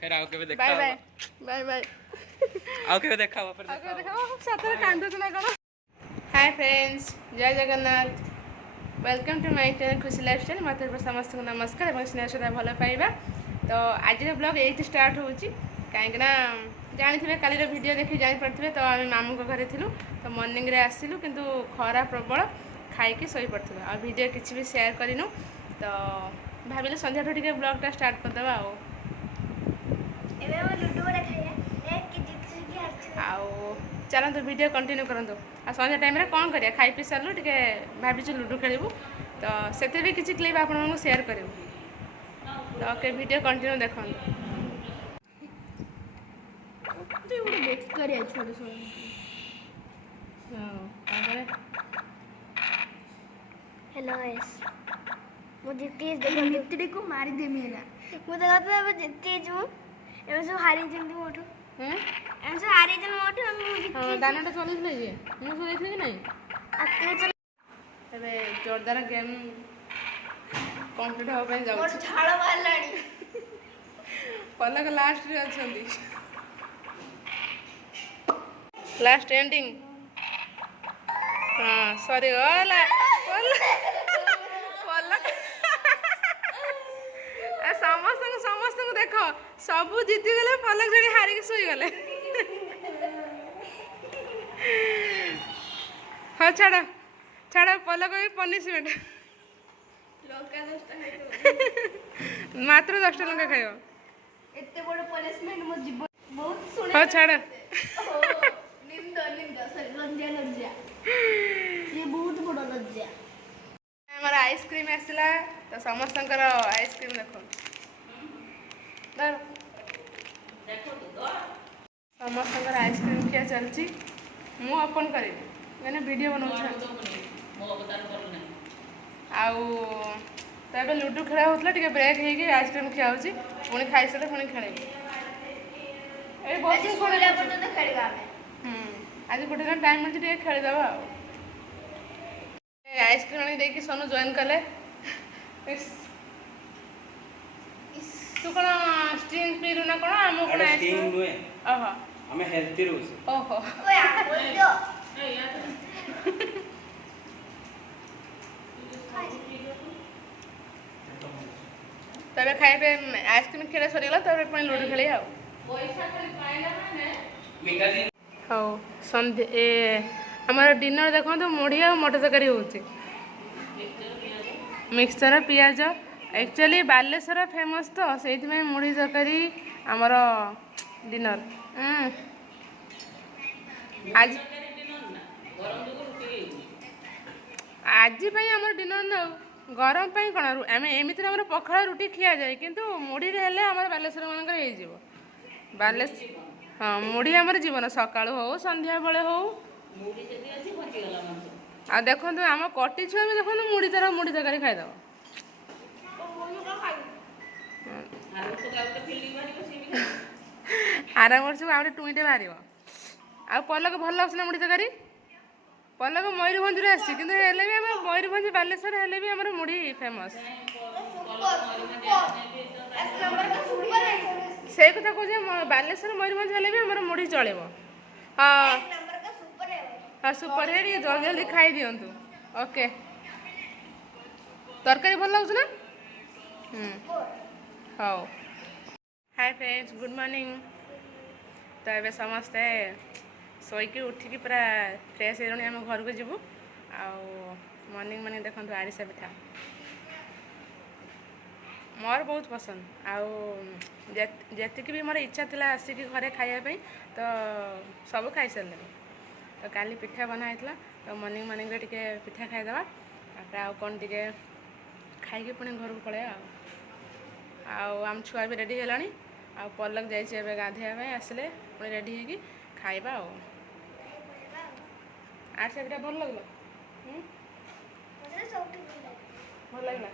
फिर आओ के देखा बाय बाय बाय बाय आओ के देखा फिर सतरे कांदो ना कौन। हाय फ्रेंड्स, जय Jagannath, welcome to my channel Khushi lifestyle. मत समस्त को नमस्कार और स्नेह सदा भल पाइबा। तो आज ब्लॉग ये स्टार्ट हो कहीं जानी थे काली वीडियो देखी जापे। तो आम मामू घरे थिलु, तो मॉर्निंग रे आसिलु किंतु खरा प्रबल खाई शोई पड़ू आ वीडियो किसी भी शेयर करूँ। तो भाविले संध्या टे ब्लॉगटा स्टार्ट करदे चलतु वीडियो कंटिन्यू करूँ। आ संध्या टाइम कौन करिया खाई पी सारू टे भाई लुडो खेलू। तो से भी किसी क्लिप आप शेयर करूँ। तो ओके वीडियो कंटिन्यू देखो। हेलो गाइस, मुझे तेज देखो मित्री को मारी देमी ना। मुझे कहता है मैं तेज हूं, एवं सब हारी जन मोटू हैं एवं सब हारी जन मोटू हम मुझे हां दानाटा चलैथले जे मु चलैथले कि नहीं आके चल तबे जोरदार गेम कंप्लीट हो पे जाउ मोर झाड़ मारलानी पलक लास्ट रे अछंदी लास्ट एंडिंग। हाँ सॉरी ओला पलक समस्त को देख सबू जीति गले पलक जड़ी हारिक सोई गले। हाँ छाड़ छाड़ पलक पनिशमेंट मात्र 10 टଙ୍କା खाइयो एते बड़ पनिशमेंट मो जीवन बहुत सुने। हाँ छाड़ निंदा निंदा सॉरी लज्जा लज्जा ये बहुत बड़ लज्जा। हमार आइसक्रीम आसला तो समस्त आइसक्रीम देखो समस्त आइसक्रीम खिया चलती मु ओपन करी मैंने वीडियो बना तो लुडो खेला होता टे ब्रेक हो आइसक्रीम खिया पुणी खाई सारे पुणी खेल आज गोटे दिन टाइम मिलती खेलीदे। आइसक्रीम देखिए सोनू जॉइन कले। तू कौन स्ट्रिंग पीलु ना कौन आम कौन आइसक्रीम नुए ओहो हमें हेल्थी रोज ओहो ओए आ बोल दो तबे खाइबे आइसक्रीम खेला सरीगला तबे पुणी लूडो खेली आ हौ संध्या ए हमार डिनर देखो तो मुढ़ी और मटर तरकारी होची मिक्सचर पियाज एक्चुअली बालेश्वर फेमस तो से मुढ़ी तरकारी आमर डिनर। आज आज आमर डिनर ना गरम पाई कौन आम एमती आम पखाड़ रुटी खिया जाए किंतु मुढ़ी हेल्ले आम बालेश्वर मान बालेश्वर हाँ मुढ़ी आमर जीवन सका हो संध्या बेले हो आ देखो आम कटी छुआ भी देखो मुढ़ी तरकारी खाईदब आराम वर्ष को आउटे टुईटे बाहर आ पलक भल लगे ना मुढ़ी तरकारी पलक मयूरभंज आसी कि मयूरभंज बालेश्वर हेल्ले भी आम मुढ़ी फेमस से कथा कहे बालेश्वर मयूरभंज हेल्ले भी आम मुढ़ी चलो। हाँ हाँ सुपर है ये जल्दी जल्दी खाई दिंतु। ओके तरकारी भल लगे ना हाँ हाय फ्रेंड्स गुड मॉर्निंग। तो ये समस्ते शोक उठिकी पूरा फ्रेश हो आम घर को जीवु मॉर्निंग मॉर्निंग देखो आरिसा पिठा मोर बहुत पसंद आती भी मोर इच्छा था आसिक घरे खायापी तो सब खाई सारे। तो काली पिठा बनाई तो मॉर्निंग मॉर्निंग रे टिके पिठा खाईदे आउ कौन टे खाई पुणी घर को पड़े आम छुआ भी रेडी है आ पलक जाइए गाधोया आसिले पुणी रेडी होगी खाइबा आरिसा पिठा भल लगला भल लगला।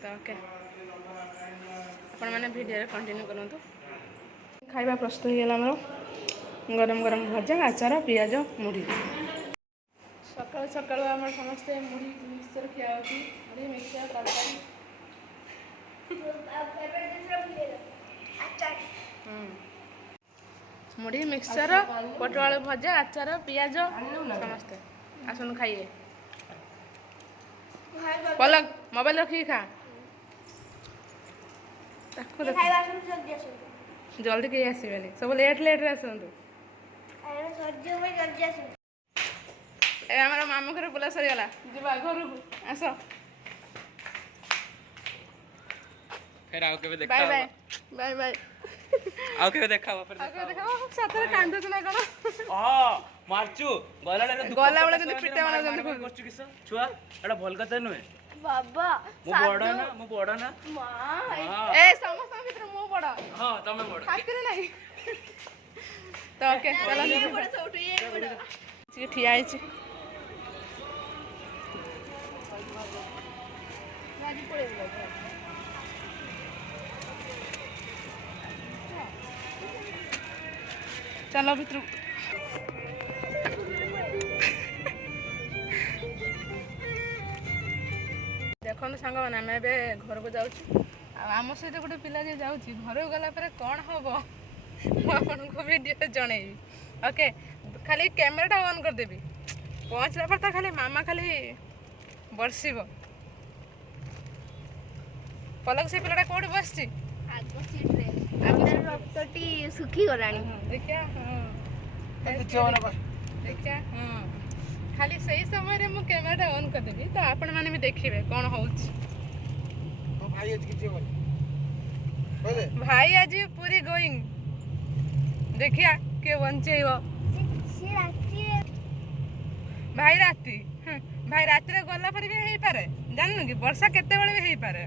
तो ओके आपण मैंने वीडियो कंटिन्यू करूँ। खाइबा प्रस्तुत हो गला गरम गरम भजा आचार पियाज मुढ़ी सकाल सकाल आम समस्ते मुढ़ी मिक्सचर खिया मुढ़ी मिक्सचर तरकारी ମୁଢ଼ି ମିକ୍ସଚର ପୋଟଳ ଆଳୁ ଭଜା ଆଚାର ପିଆଜ ସମସ୍ତେ ଆସନ୍ତୁ ଖାଇବେ। ପଲକ ମୋବାଇଲ ରଖିକି ଖା। ତାକୁ ଦେଖ ଖାଇବା ଆସନ୍ତୁ ଜଲ୍ଦି ଆସନ୍ତୁ। ଜଲ୍ଦି କେହି ଆସିବେନି ସବୁ ଲେଟ୍ରେ ଆସନ୍ତୁ। ଖାଇବା ସରିଯିବ ଭାଇ ଜଲ୍ଦି ଆସନ୍ତୁ। ଏବେ ଆମର ମାମୁଁ ଘର ବୁଲା ସରିଗଲା ଯିବା ଘରକୁ ଆସ। ଫେର ଆଉ କେବେ ଦେଖା ବାଏ ହବ। Bye bye bye. ଆଉ କେବେ ଦେଖା ହବ ଫେର ଆଉ କେବେ ଦେଖା ହବ? ସତରେ କାନ୍ଦୁଛୁ ନା କଣ? ମାରଚୁ ଗଲାବେଳେ ଗଲାବେଳେ ଯେମିତି ପିଟା ମାରୁଛନ୍ତି କରୁଛୁ କିସ ଛୁଆ ଏଟା ଭଲ କଥା ନୁହେଁ। ବାବା ମୁଁ ବଡ ନା ମା ଏ ସମସ୍ତଙ୍କ ଭିତରେ ମୁଁ ବଡ ହଁ ତମେ ବଡ। ହାତରେ ନାହିଁ ତ ଓକେ ଚାଲ ଠିଆ ହେଇଛି। ଚାଲ ଭିତରକୁ। ଦେଖନ୍ତୁ ସାଙ୍ଗମାନେ ଆମେ ଏବେ ଘରକୁ ଯାଉଛୁ ଆଉ ଆମ ସହିତ ଗୋଟେ ପିଲା ଯିଏ ଯାଉଛି ଘରକୁ ଗଲା ପରେ କ'ଣ ହବ ମୁଁ ଆପଣଙ୍କୁ ଭିଡ଼ିଓରେ ଜଣେଇବି। ଓକେ ଖାଲି କ୍ୟାମେରାଟା ଅନ୍ କରିଦେବି ପହଞ୍ଚିଲା ପରେ ତ ଖାଲି ମାମା ଖାଲି ବର୍ଷିବ। ପଲକ ସେ ପିଲାଟା କୋଉଠି ବସିଛି? ଆଗ ସିଟ୍ରେ ରକ୍ତଟି ଶୁଖିଗଲାଣି। ଦେଖିଆ ଦେଖିଆ ଖାଲି ସେଇ ସମୟରେ ମୁଁ କ୍ୟାମେରାଟା ଅନ୍ କରିଦେବି ତ ଆପଣମାନେ ବି ଦେଖିବେ କ'ଣ ହେଉଛି। ଭାଇ ଆଜି ପୁରୀ ଗୋଇଂ ଦେଖିଆ କିଏ ବଞ୍ଚେଇବ। ଭାଇ ରାତିରେ ଗଲା ପରେ ବି ହେଇପାରେ ଜାଣିନୁ କି ବର୍ଷା କେତେବେଳେ ବି ହେଇପାରେ।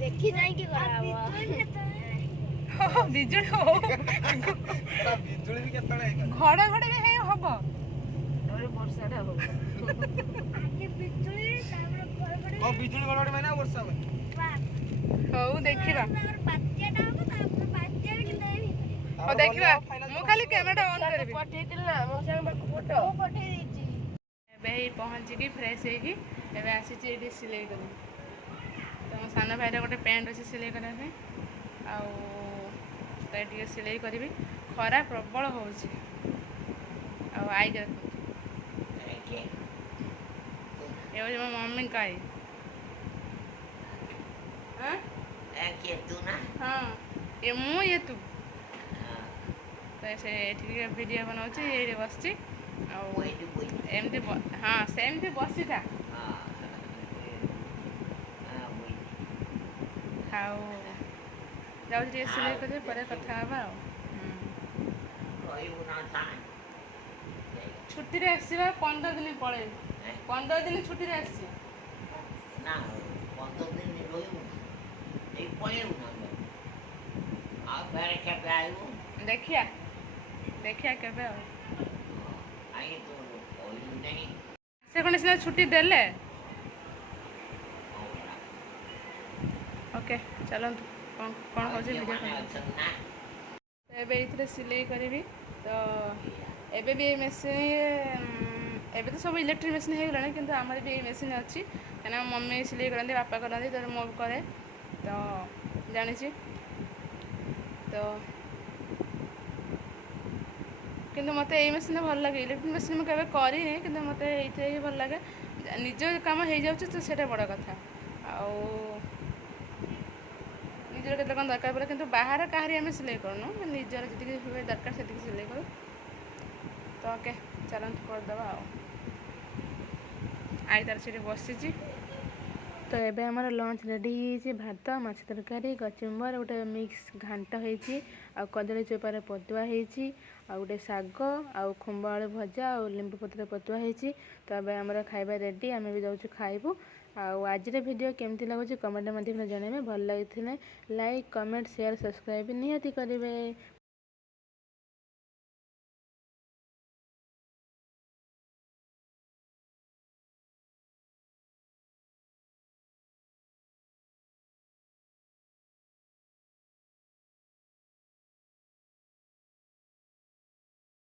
ଦେଖି ଯାଇକି ବିଜୁଳି ହଉ ଘଡଘଡି ବି ହେଇ ହବ ବର୍ଷାଟା ହବ। ହଉ ଦେଖିବା ହଉ ଦେଖିବା ମୁଁ ଖାଲି କ୍ୟାମେରାଟା ଅନ୍ କରିବି। ଏବେ ହେଇ ପହଞ୍ଚିକି ଫ୍ରେଶ୍ ହେଇକି ଏବେ ଆସିଛି ଏଇଠି ସିଲେଇ କରିବି। ତ ମୋ ସାନ ଭାଇର ଗୋଟେ ପ୍ୟାଣ୍ଟ ଅଛି ସିଲେଇ କରିବା ପାଇଁ ଆଉ ତାই ଟିକେ ସିଲେଇ କରିବି। ଖରା ପ୍ରବଳ ହେଉଛି ଆଉ ଆଇ ଦେଖନ୍ତୁ ଏ ହେଉଛି ମୋ ମମ୍ମିଙ୍କ ଆଇ। ହଁ ଏ ମୁଁ ଇଏ ତୁ ତ ସେ ଏଠି ଟିକେ ଭିଡ଼ିଓ ବନାଉଛି ଏଇଠି ବସିଛି ଆଉ ଏମିତି ହଁ ସେମିତି ବସିଥା ଆଉ ଯାଉଛି ଟିକେ ସିଲେଇ କରିବି ପରେ କଥା ହେବା ଆଉ। ଛୁଟିରେ ଆସିବା 15 ଦିନ ପଳେଇବି 15 ଦିନ ଛୁଟିରେ ଆସିଛି। ଦେଖିଆ କେବେ ଆଉ ସେ ଖଣ୍ଡେ ସିନା ଛୁଟି ଦେଲେ। ଓକେ ଚାଲନ୍ତୁ କ'ଣ ହେଉଛି ଭିଡ଼ିଓ ଏବେ ଏଇଥିରେ ସିଲେଇ କରିବି। ତ ଏବେ ବି ଏଇ ମେସିନ୍ ଏବେ ତ ସବୁ ଇଲେକ୍ଟ୍ରିକ୍ ମେସିନ୍ ହେଇଗଲାଣି କିନ୍ତୁ ଆମର ବି ଏଇ ମେସିନ୍ ଅଛି କାହିଁକିନା ମମ୍ମି ସିଲେଇ କରନ୍ତି ବାପା କରନ୍ତି ତ ମୁଁ କରେ ତ ଜାଣିଛି। ତ କିନ୍ତୁ ମୋତେ ଏଇ ମେସିନ୍ରେ ଭଲ ଲାଗେ ଇଲେକ୍ଟ୍ରିକ୍ ମେସିନ୍ ମୁଁ କେବେ କରିନି କିନ୍ତୁ ମୋତେ ଏଇଥିରେ ହିଁ ଭଲ ଲାଗେ ନିଜ କାମ ହେଇଯାଉଛି ତ ସେଇଟା ବଡ଼ କଥା। ଆଉ ନିଜର କେତେ କ'ଣ ଦରକାର ପଡ଼େ କିନ୍ତୁ ବାହାର କାହାରି ଆମେ ସିଲେଇ କରୁନୁ ନିଜର ଯେତିକି ହୁଏ ଦରକାର ସେତିକି ସିଲେଇ କରୁ। ତ ଓକେ ଚାଲନ୍ତୁ କରିଦେବା ଆଉ ଆଇ ତାର ସେଠି ବସିଛି। ତ ଏବେ ଆମର ଲଞ୍ଚ ରେଡ଼ି ହେଇଯାଇଛି ଭାତ ମାଛ ତରକାରୀ କଚୁମ୍ବର ଗୋଟେ ମିକ୍ସ ଘାଣ୍ଟ ହେଇଛି ଆଉ କଦଳୀ ଚୋପାରେ ପତୁଆ ହେଇଛି ଆଉ ଗୋଟେ ଶାଗ ଆଉ ଖୁମ୍ବ ଆଳୁ ଭଜା ଆଉ ଲେମ୍ବୁ ପତ୍ର ପତୁଆ ହେଇଛି। ତ ଏବେ ଆମର ଖାଇବା ରେଡ଼ି ଆମେ ବି ଯାଉଛୁ ଖାଇବୁ। ଆଉ ଆଜିର ଭିଡ଼ିଓ କେମିତି ଲାଗୁଛି କମେଣ୍ଟ ମାଧ୍ୟମରେ ଜଣାଇବେ। ଭଲ ଲାଗିଥିଲେ ଲାଇକ୍ କମେଣ୍ଟ ସେୟାର ସବସ୍କ୍ରାଇବ୍ ନିହାତି କରିବେ।